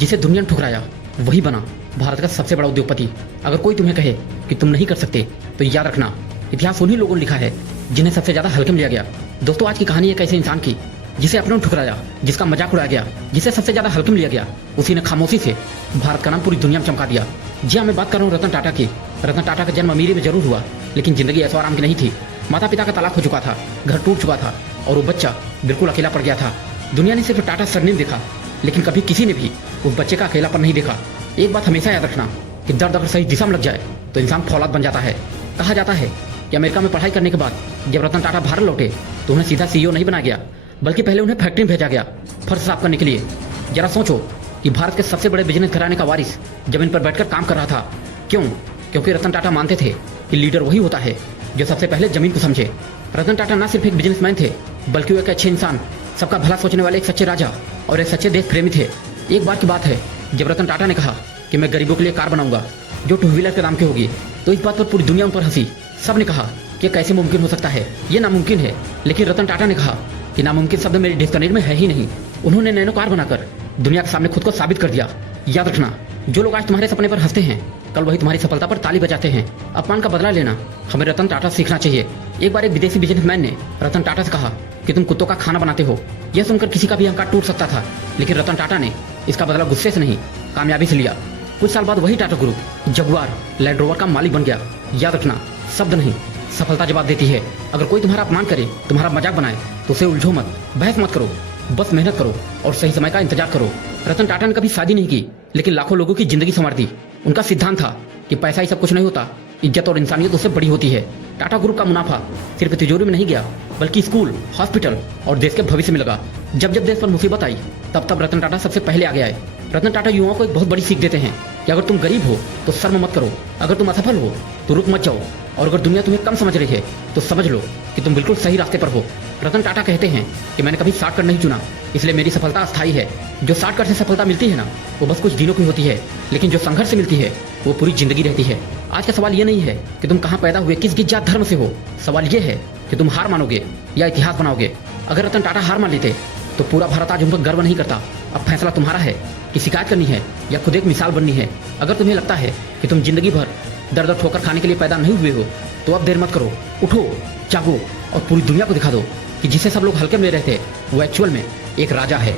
जिसे दुनिया ने ठुकराया वही बना भारत का सबसे बड़ा उद्योगपति। अगर कोई तुम्हें कहे कि तुम नहीं कर सकते तो याद रखना, इतिहास उन्हीं लोगों ने लिखा है जिन्हें सबसे ज्यादा हल्के में लिया गया। दोस्तों, आज की कहानी एक ऐसे इंसान की जिसे अपनों ने ठुकराया, जिसका मजाक उड़ाया गया, जिसे सबसे ज्यादा हल्के में लिया गया। उसी ने खामोशी से भारत का नाम पूरी दुनिया में चमका दिया। जी हाँ, मैं बात कर रहा हूँ रतन टाटा की। रतन टाटा का जन्म अमीरी में जरूर हुआ, लेकिन जिंदगी ऐशो आराम की नहीं थी। माता पिता का तलाक हो चुका था, घर टूट चुका था और वो बच्चा बिल्कुल अकेला पड़ गया था। दुनिया ने सिर्फ टाटा सरनेम देखा, लेकिन कभी किसी ने भी उस बच्चे का अकेलापन नहीं देखा। एक बात हमेशा याद रखना कि दर्द अगर सही दिशा में लग जाए तो इंसान फौलाद बन जाता है। कहा जाता है कि अमेरिका में पढ़ाई करने के बाद जब रतन टाटा भारत लौटे तो उन्हें सीधा सीईओ नहीं बनाया गया, बल्कि पहले उन्हें फैक्ट्री में भेजा गया फर्श साफ करने के लिए। जरा सोचो कि भारत के सबसे बड़े बिजनेस घराने का वारिस जमीन पर बैठकर काम कर रहा था। क्यों? क्योंकि रतन टाटा मानते थे कि लीडर वही होता है जो सबसे पहले जमीन को समझे। रतन टाटा न सिर्फ एक बिजनेसमैन थे, बल्कि वो एक अच्छे इंसान, सबका भला सोचने वाले एक सच्चे राजा और एक सच्चे देश प्रेमी थे। एक बार की बात है जब रतन टाटा ने कहा कि मैं गरीबों के लिए कार बनाऊंगा जो टू व्हीलर के दाम की होगी, तो इस बात पर पूरी दुनिया उन पर हंसी। सब ने कहा कि कैसे मुमकिन हो सकता है, ये नामुमकिन है। लेकिन रतन टाटा ने कहा कि नामुमकिन शब्द मेरे डिक्शनरी में है ही नहीं। उन्होंने नैनो कार बनाकर दुनिया के सामने खुद को साबित कर दिया। याद रखना, जो लोग आज तुम्हारे सपने पर हंसते हैं, कल वही तुम्हारी सफलता पर ताली बजाते हैं। अपमान का बदला लेना हमें रतन टाटा से सीखना चाहिए। एक बार एक विदेशी बिजनेसमैन ने रतन टाटा से कहा कि तुम कुत्तों का खाना बनाते हो। यह सुनकर किसी का भी अहंकार टूट सकता था, लेकिन रतन टाटा ने इसका बदला गुस्से से नहीं, कामयाबी से लिया। कुछ साल बाद वही Tata group Jaguar land rover का मालिक बन गया। याद रखना, शब्द नहीं, सफलता जवाब देती है। अगर कोई तुम्हारा अपमान करे, तुम्हारा मजाक बनाए, तो उसे उलझो मत, बहस मत करो, बस मेहनत करो और सही समय का इंतजार करो। रतन टाटा ने कभी शादी नहीं की, लेकिन लाखों लोगों की जिंदगी संवार दी। उनका सिद्धांत था कि पैसा ही सब कुछ नहीं होता, इज्जत और इंसानियत उससे बड़ी होती है। टाटा ग्रुप का मुनाफा सिर्फ तिजोरी में नहीं गया, बल्कि स्कूल, हॉस्पिटल और देश के भविष्य में लगा। जब जब देश पर मुसीबत आई, तब तब रतन टाटा सबसे पहले आगे आए। रतन टाटा युवाओं को एक बहुत बड़ी सीख देते हैं कि अगर तुम गरीब हो तो शर्म मत करो, अगर तुम असफल हो तो रुक मत जाओ, और अगर दुनिया तुम्हें कम समझ रही है तो समझ लो कि तुम बिल्कुल सही रास्ते पर हो। रतन टाटा कहते हैं कि मैंने कभी शॉर्टकट नहीं चुना, इसलिए मेरी सफलता अस्थायी है। जो शॉर्टकट से सफलता मिलती है ना, वो बस कुछ दिनों की होती है, लेकिन जो संघर्ष से मिलती है वो पूरी जिंदगी रहती है। आज का सवाल ये नहीं है कि तुम कहाँ पैदा हुए, किस जात धर्म से हो। सवाल ये है कि तुम हार मानोगे या इतिहास बनाओगे। अगर रतन टाटा हार मान लेते तो पूरा भारत आज उन पर गर्व नहीं करता। अब फैसला तुम्हारा है कि शिकायत करनी है या खुद एक मिसाल बननी है। अगर तुम्हें लगता है कि तुम जिंदगी भर दर दर ठोकर खाने के लिए पैदा नहीं हुए हो, तो अब देर मत करो, उठो, जागो और पूरी दुनिया को दिखा दो कि जिसे सब लोग हल्के में ले रहे थे वो एक्चुअल में एक राजा है।